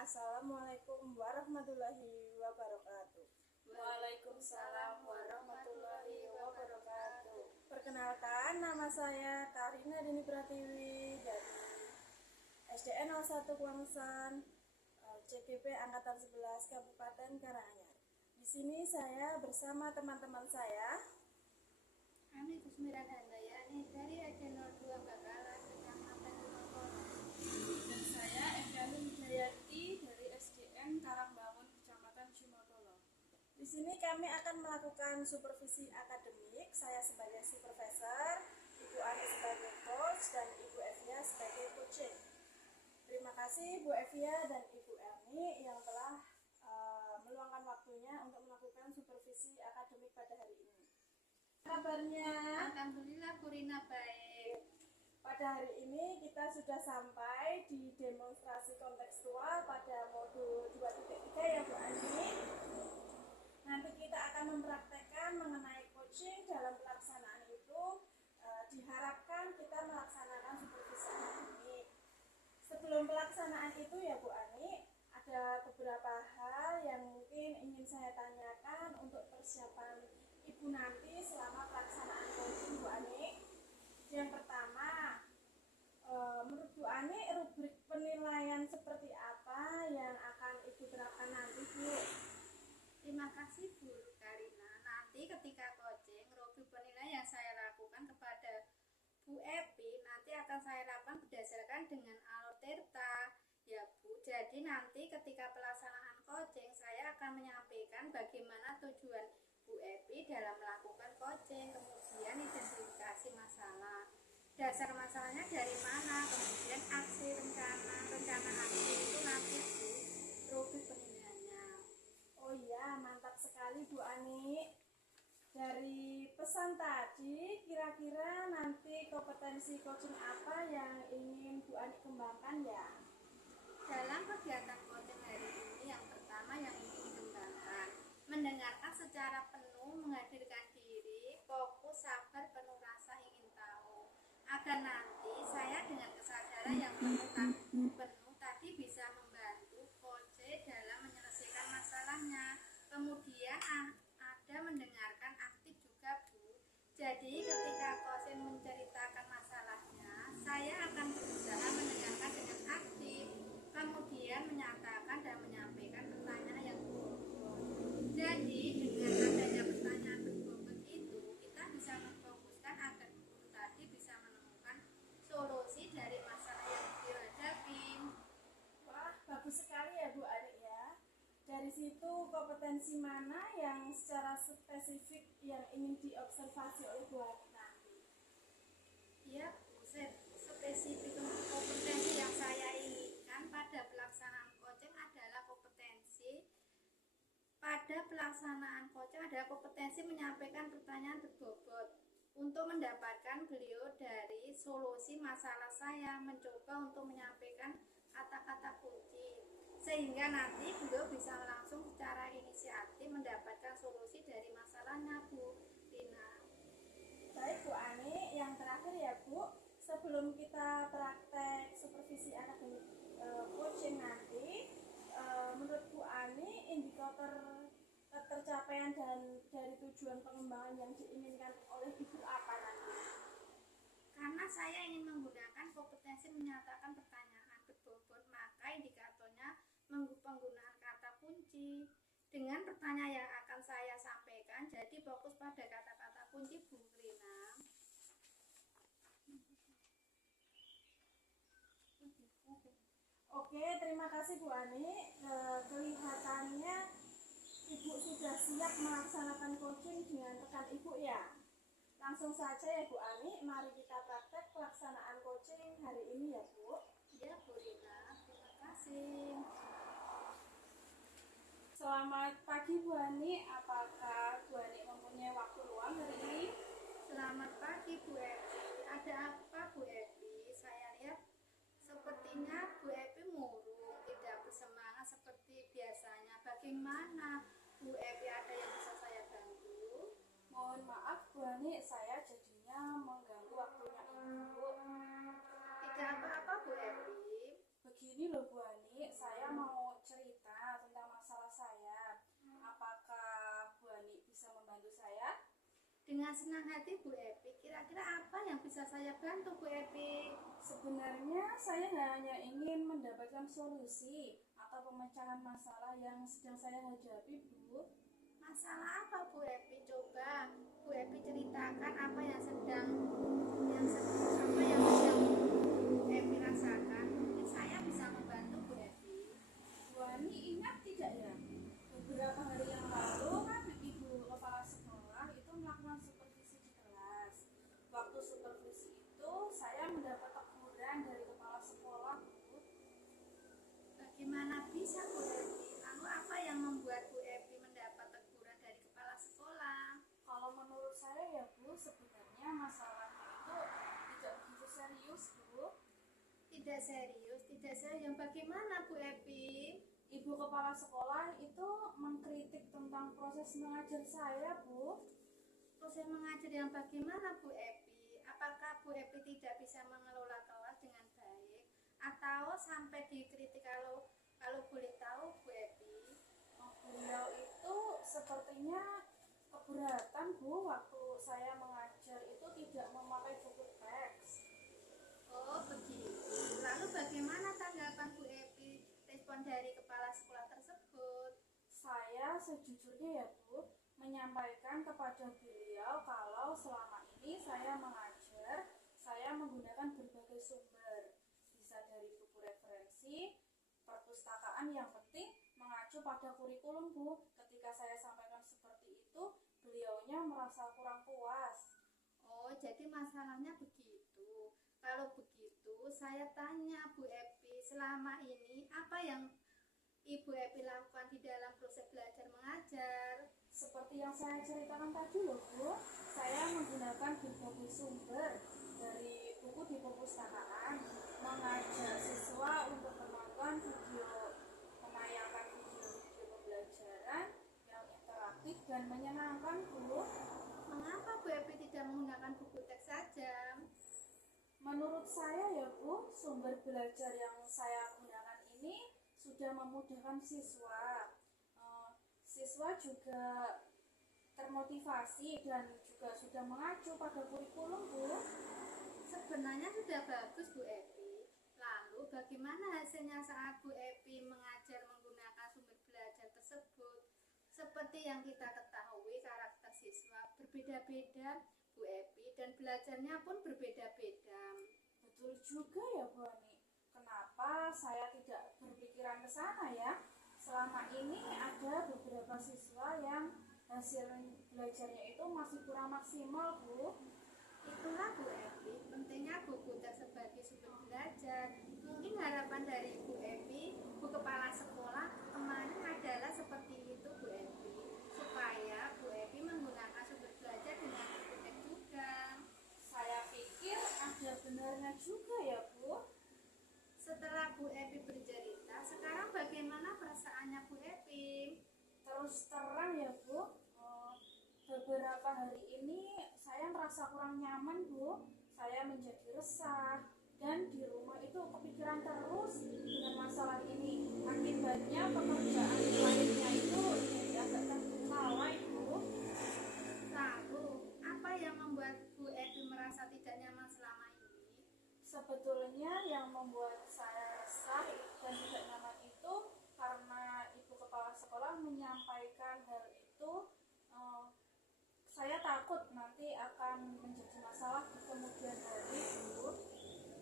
Assalamualaikum warahmatullahi wabarakatuh. Waalaikumsalam warahmatullahi wabarakatuh. Perkenalkan, nama saya Karina Dini Pratiwi dari SDN 01 Kuangsan, CGP Angkatan 11 Kabupaten Karanganyar. Di sini saya bersama teman-teman saya. Kami Kusmiran Handayani dari SDN 02 Bakalan, Kecamatan Gunung. Dan saya Evdalin Wijayanti dari SDN Karangbangun, Kecamatan Cimotolo. Di sini kami akan melakukan supervisi akademik. Saya sebagai supervisor, Ibu Ani sebagai coach, dan Ibu Evia sebagai coaching. Terima kasih Bu Evia dan Ibu Erni yang telah meluangkan waktunya untuk melakukan supervisi akademik pada hari ini. Kabarnya? Alhamdulillah Kurina baik. Pada hari ini kita sudah sampai di demonstrasi kontekstual pada modul 2.3 ya Bu Ani. Nanti kita akan mempraktekkan mengenai coaching. Dalam pelaksanaan itu diharapkan kita melaksanakan supervisi akademik. Sebelum pelaksanaan itu ya Bu Ani, ada beberapa hal yang mungkin ingin saya tanyakan untuk persiapan Ibu nanti selama pelaksanaan coaching Bu Ani. Yang pertama, menurut Bu Ani, rubrik penilaian seperti apa yang akan Ibu terapkan nanti Bu? Terima kasih Bu Karina. Nanti ketika coaching, rubrik penilaian yang saya lakukan kepada Bu Epi nanti akan saya lakukan berdasarkan dengan alur Tirta ya Bu. Jadi nanti ketika pelaksanaan coaching saya akan menyampaikan bagaimana tujuan Bu Epi dalam melakukan coaching, kemudian identifikasi masalah, dasar masalahnya dari mana, kemudian aksi rencana aksi itu nanti Bu rubrik penilaiannya. Oh iya, mantap sekali Bu Ani. Dari pesan tadi, kira-kira nanti kompetensi coaching apa yang ingin Bu Ani kembangkan ya? Dalam kegiatan coaching hari ini yang pertama yang ingin dikembangkan, mendengarkan secara penuh, menghadirkan diri, fokus, sabar, penuh rasa ingin tahu, agar nanti saya dengan kesadaran yang penuh tadi bisa membantu coach dalam menyelesaikan masalahnya. Kemudian ada mendengarkan aktif juga Bu. Jadi ketika coach menceritakan masalahnya, saya akan berusaha mendengarkan dengan aktif, kemudian menyatakan dan menyampaikan pertanyaan yang berbobot. Jadi dengan adanya pertanyaan berbobot itu, kita bisa memfokuskan agar guru tadi bisa menemukan solusi dari masalah yang dihadapi. Wah, bagus sekali ya Bu Ani ya. Dari situ kompetensi mana yang secara spesifik yang ingin diobservasi oleh Bu Ani nanti? Ya Bu, spesifik untuk kompetensi yang saya inginkan pada pelaksanaan coaching adalah kompetensi menyampaikan pertanyaan berbobot untuk mendapatkan beliau dari solusi masalah saya, mencoba untuk menyampaikan kata-kata kunci sehingga nanti beliau bisa langsung secara inisiatif mendapatkan solusi dari masalahnya Bu Rina. Baik Bu Ani, yang terakhir ya Bu, sebelum kita praktek supervisi akademik coaching nanti, menurut Bu Ani indikator ketercapaian dan dari tujuan pengembangan yang diinginkan oleh Ibu apa nanti? Karena saya ingin menggunakan kompetensi menyatakan pertanyaan berbobot, maka indikatornya penggunaan kata kunci. Dengan pertanyaan yang akan saya sampaikan, jadi fokus pada kata-kata kunci Bu Rina. Oke, terima kasih Bu Ani. Kelihatannya Ibu sudah siap melaksanakan coaching dengan rekan Ibu ya. Langsung saja ya Bu Ani, mari kita praktek pelaksanaan coaching hari ini ya Bu. Ya Bu Rina, terima kasih. Selamat pagi Bu Ani, apakah Bu Ani mempunyai waktu luang hari ini? Selamat pagi Bu Epi. Ada apa Bu Epi? Saya lihat sepertinya Bu Epi murung, tidak bersemangat seperti biasanya. Bagaimana Bu Epi, ada yang bisa saya bantu? Mohon maaf Bu Ani, saya jadinya mengganggu waktunya Ibu. Tidak apa-apa Bu Epi. Begini loh Bu Ani, saya mau Dengan senang hati Bu Epi. Kira-kira apa yang bisa saya bantu Bu Epi? Sebenarnya saya hanya ingin mendapatkan solusi atau pemecahan masalah yang sedang saya hadapi, Bu. Masalah apa Bu Epi? Coba Bu Epi ceritakan apa yang sedang Bu Epi rasakan. Mungkin saya bisa membantu Bu Epi. Bu Ani ingat tidak ya? Beberapa hari yang lalu kan Ibu Kepala Sekolah itu melakukan supervisi di kelas. Waktu supervisi itu saya mendapat teguran dari Kepala Sekolah, Bu. Bagaimana bisa Bu Epi? Lalu apa yang membuat Bu Epi mendapat teguran dari kepala sekolah? Kalau menurut saya ya Bu, sebenarnya masalahnya itu tidak begitu serius, Bu. Tidak serius. Yang bagaimana Bu Epi? Ibu Kepala Sekolah itu mengkritik tentang proses mengajar saya, Bu. Proses mengajar yang bagaimana Bu Epi? Apakah Bu Epi tidak bisa mengelola kelas dengan baik? Atau sampai dikritik kalau boleh tahu Bu Epi? Beliau itu sepertinya keberatan, Bu, waktu saya mengajar itu tidak memakai buku teks. Oh begitu. Lalu bagaimana tanggapan Bu Epi respon dari kepala sekolah tersebut? Saya sejujurnya ya Bu, menyampaikan kepada beliau kalau selama ini saya mengajar, saya menggunakan berbagai sumber. Bisa dari buku referensi, perpustakaan, yang penting mengacu pada kurikulum, Bu. Ketika saya sampaikan seperti itu, beliaunya merasa kurang puas. Oh jadi masalahnya begitu. Kalau begitu saya tanya Bu Epi, selama ini apa yang Ibu Epi lakukan di dalam proses belajar mengajar? Seperti yang saya ceritakan tadi loh, Bu, saya menggunakan berbagai sumber dari buku di perpustakaan, mengajak siswa untuk menonton video, menayangkan video-video pembelajaran yang interaktif dan menyenangkan, Bu. Mengapa Bu Epi tidak menggunakan buku teks saja? Menurut saya ya Bu, sumber belajar yang saya gunakan ini sudah memudahkan siswa. Siswa juga termotivasi dan juga sudah mengacu pada kurikulum, Bu. Sebenarnya sudah bagus Bu Epi. Lalu bagaimana hasilnya saat Bu Epi mengajar menggunakan sumber belajar tersebut? Seperti yang kita ketahui, karakter siswa berbeda-beda Bu Epi dan belajarnya pun berbeda-beda. Betul juga ya Bu Ani. Kenapa saya tidak berpikiran ke sana ya? Selama ini ada beberapa siswa yang hasil belajarnya itu masih kurang maksimal, Bu. Itulah Bu Epi, pentingnya buku teks sebagai sumber belajar. Mungkin harapan dari Bu Epi, Bu Kepala Sekolah kemarin adalah seperti itu Bu Epi, supaya Bu Epi menggunakan sumber belajar dengan buku teks juga. Saya pikir ada benarnya juga ya, Bu. Setelah Bu Epi bercerita, sekarang bagaimana perasaannya Bu Epi? Terus terang ya, Bu, beberapa hari ini saya merasa kurang nyaman, Bu. Saya menjadi resah dan di rumah itu kepikiran terus dengan masalah ini. Akibatnya pekerjaan lainnya itu jadi agak terbengkalai, Bu. Lalu, apa yang membuat Bu Epi merasa tidak nyaman selama ini? Sebetulnya yang membuat saya resah dan tidak nyaman itu karena Ibu Kepala Sekolah menyampaikan hal itu. Saya takut nanti akan menjadi masalah di kemudian hari, Bu.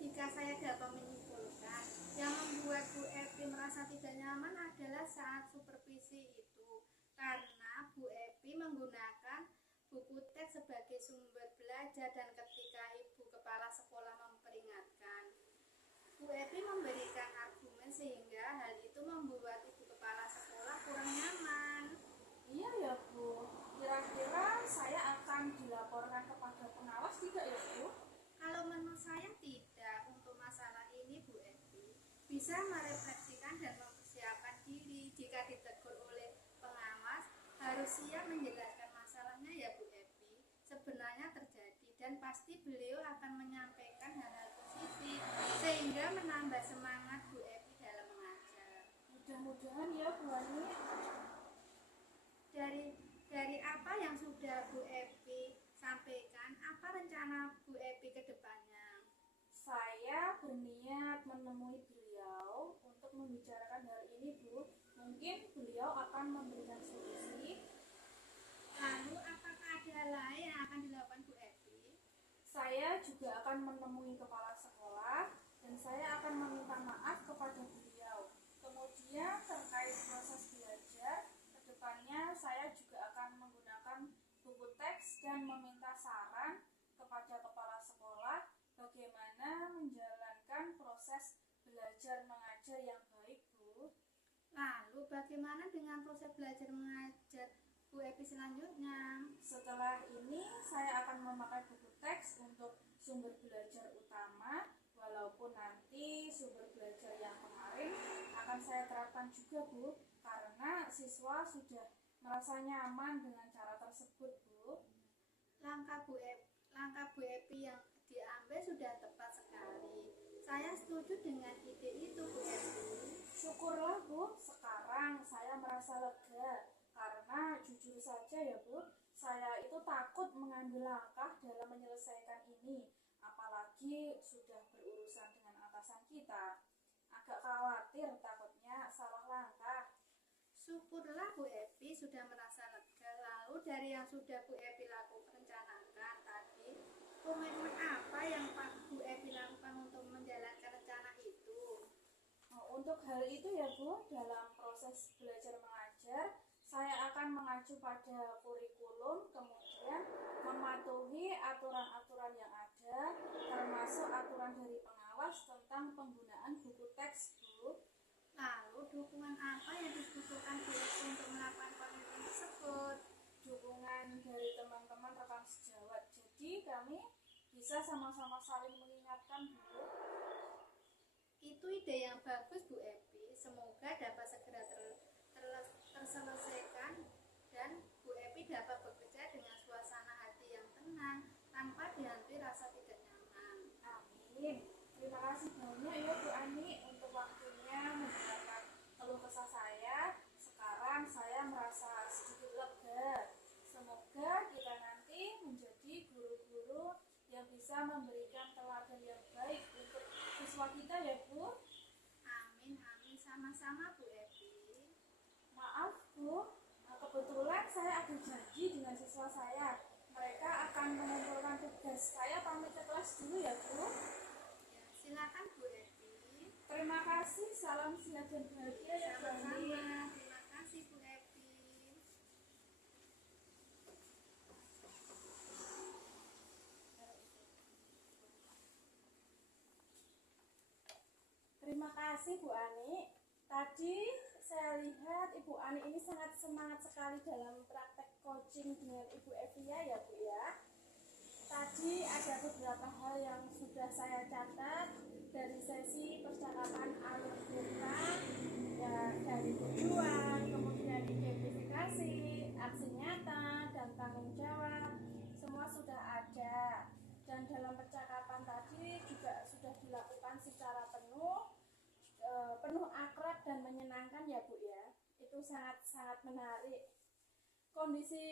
Jika saya dapat menyimpulkan, yang membuat Bu Epi merasa tidak nyaman adalah saat supervisi itu, karena Bu Epi menggunakan buku teks sebagai sumber belajar dan ketika Ibu Kepala Sekolah memperingatkan, Bu Epi memberikan argumen sehingga hal itu membuat Ibu Kepala Sekolah kurang nyaman. Iya ya, Bu. Kira-kira saya akan dilaporkan kepada pengawas tidak ya, Bu? Kalau menurut saya tidak. Untuk masalah ini Bu Epi bisa merefleksikan dan mempersiapkan diri. Jika ditegur oleh pengawas, harus siap menjelaskan masalahnya ya Bu Epi. Sebenarnya terjadi dan pasti beliau akan menyampaikan hal-hal positif sehingga menambah semangat Bu Epi dalam mengajar. Mudah-mudahan ya, Bu Ani. Dari apa yang sudah Bu Epi rencana Bu Epi ke depannya? Saya berniat menemui beliau untuk membicarakan hal ini, Bu. Mungkin beliau akan memberikan solusi. Lalu apakah ada hal lain yang akan dilakukan Bu Epi? Saya juga akan menemui kepala sekolah dan saya akan meminta maaf kepada beliau. Kemudian terkait proses belajar, kedepannya saya juga akan menggunakan buku teks dan meminta saran kepada kepala sekolah bagaimana menjalankan proses belajar mengajar yang baik, Bu. Lalu bagaimana dengan proses belajar mengajar Bu Epi selanjutnya? Setelah ini saya akan memakai buku teks untuk sumber belajar utama, walaupun nanti sumber belajar yang kemarin akan saya terapkan juga, Bu, karena siswa sudah merasa nyaman dengan cara tersebut, Bu. Langkah Bu Epi yang diambil sudah tepat sekali. Saya setuju dengan ide itu Bu Epi. Syukurlah, Bu, sekarang saya merasa lega karena jujur saja ya, Bu, saya itu takut mengambil langkah dalam menyelesaikan ini, apalagi sudah berurusan dengan atasan kita. Agak khawatir takutnya salah langkah. Syukurlah Bu Epi sudah merasa lega. Lalu dari yang sudah Bu Epi rencanakan tadi, komitmen apa yang Pak Bu Epi lakukan untuk menjalankan rencana itu? Untuk hal itu ya, Bu, dalam proses belajar mengajar, saya akan mengacu pada kurikulum, kemudian mematuhi aturan-aturan yang ada, termasuk aturan dari pengawas tentang penggunaan buku teks, Bu. Lalu dukungan apa yang dibutuhkan Bu Epi untuk melakukan komitmen tersebut? Dukungan dari teman-teman rekan sejawat, jadi kami bisa sama-sama saling mengingatkan, Bu. Itu ide yang bagus Bu Epi. Semoga dapat segera terselesaikan dan Bu Epi dapat bekerja dengan suasana hati yang tenang tanpa dihantui rasa tidak nyaman. Amin. Terima kasih banyak ya Bu Ani untuk waktunya mendengarkan keluh kesah saya. Sekarang saya merasa sedikit lega. Semoga kita nanti menjadi guru-guru yang bisa memberikan teladan yang baik untuk siswa kita ya, Bu. Amin, amin. Sama-sama Bu Epi. Maaf, Bu. Kebetulan saya ada janji dengan siswa saya. Mereka akan mengumpulkan tugas. Saya pamit ke kelas dulu ya, Bu. Ya, silakan Bu Epi. Terima kasih. Salam sehat dan bahagia ya, Bu Ani. Sama-sama. Terima kasih Bu Epi. Terima kasih Bu Ani. Tadi saya lihat Ibu Ani ini sangat semangat sekali dalam praktek coaching dengan Ibu Evia ya, Bu ya. Tadi ada beberapa hal yang sudah saya catat dari sesi percakapan alur kita, ya, dari tujuan, kemudian identifikasi, aksi nyata, dan tanggung jawab, semua sudah ada. Dan dalam percakapan tadi juga sudah dilakukan secara penuh akrab dan menyenangkan ya, Bu ya. Itu sangat-sangat menarik. Kondisi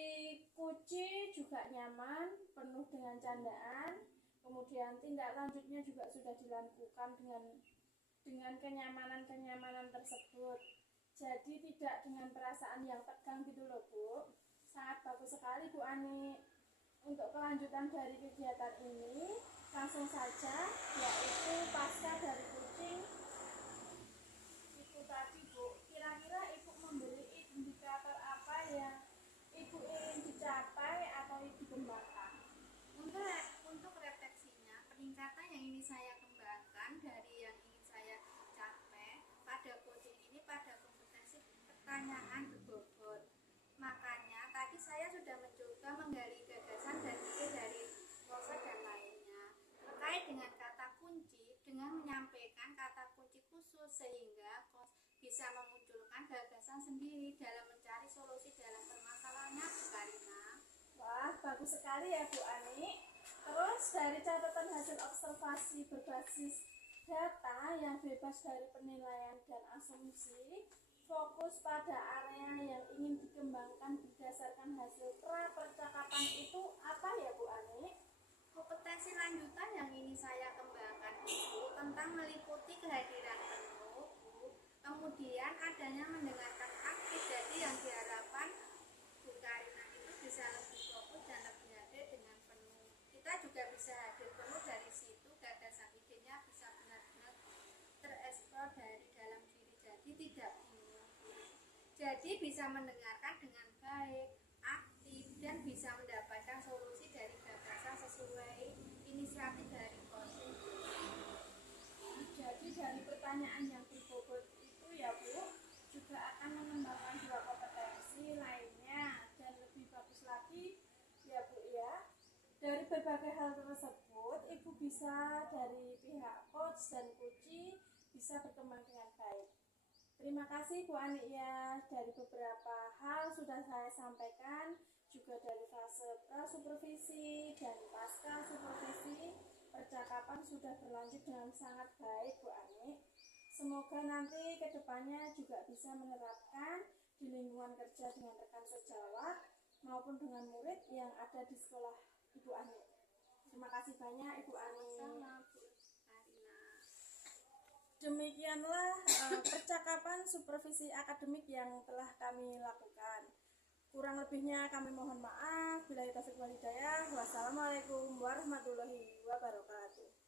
Kuci juga nyaman, penuh dengan candaan. Kemudian tindak lanjutnya juga sudah dilakukan dengan kenyamanan tersebut. Jadi tidak dengan perasaan yang tegang gitu loh, Bu. Sangat bagus sekali Bu Ani. Untuk kelanjutan dari kegiatan ini langsung saja, yaitu pasca dari kucing itu tadi, Bu. Kira-kira Ibu memberi indikator apa yang Ibu ingin dicapai atau dikembangkan? Untuk refleksinya, peningkatan yang ingin saya kembangkan dari yang ingin saya capai pada coaching ini pada kompetensi pertanyaan berbobot. Makanya tadi saya sudah mencoba menggali gagasan dan ide dari proses dan lainnya terkait dengan kata kunci dengan menyampaikan kata kunci khusus sehingga bisa memunculkan gagasan sendiri dalam mencari solusi dalam permasalahannya, Bu Karina. Wah, bagus sekali ya Bu Ani. Terus dari catatan hasil observasi berbasis data yang bebas dari penilaian dan asumsi, fokus pada area yang ingin dikembangkan berdasarkan hasil pra percakapan itu apa ya Bu Ani? Kompetensi lanjutan yang ini saya kembangkan itu tentang meliputi kehadiran penuh, Bu. Kemudian adanya mendengarkan aktif, jadi yang diharapkan Bu Karina itu bisa lebih fokus dan lebih hadir dengan penuh. Kita juga bisa hadir penuh dari situ, gagasan idenya bisa benar-benar tereksplor dari dalam diri, jadi tidak bingung. Jadi bisa mendengarkan dengan baik, aktif, dan bisa mendapatkan solusi dari gagasan sesuai inisiatif dari posisi. Jadi dari pertanyaan yang berbobot itu ya Bu, juga akan mengembangkan dua kompetensi lainnya dan lebih bagus lagi ya Bu ya. Dari berbagai hal tersebut, Ibu bisa dari pihak coach dan coachee bisa berkembang dengan baik. Terima kasih Bu Ani ya, dari beberapa hal sudah saya sampaikan, juga dari fase pra-supervisi dan pasca supervisi, percakapan sudah berlanjut dengan sangat baik Bu Ani. Semoga nanti kedepannya juga bisa menerapkan di lingkungan kerja dengan rekan sejawat maupun dengan murid yang ada di sekolah Ibu Ani. Terima kasih banyak Ibu Ani. Sama Bu Karina. Demikianlah percakapan supervisi akademik yang telah kami lakukan. Kurang lebihnya kami mohon maaf. Billahi taufiq wal hidayah. Wassalamualaikum warahmatullahi wabarakatuh.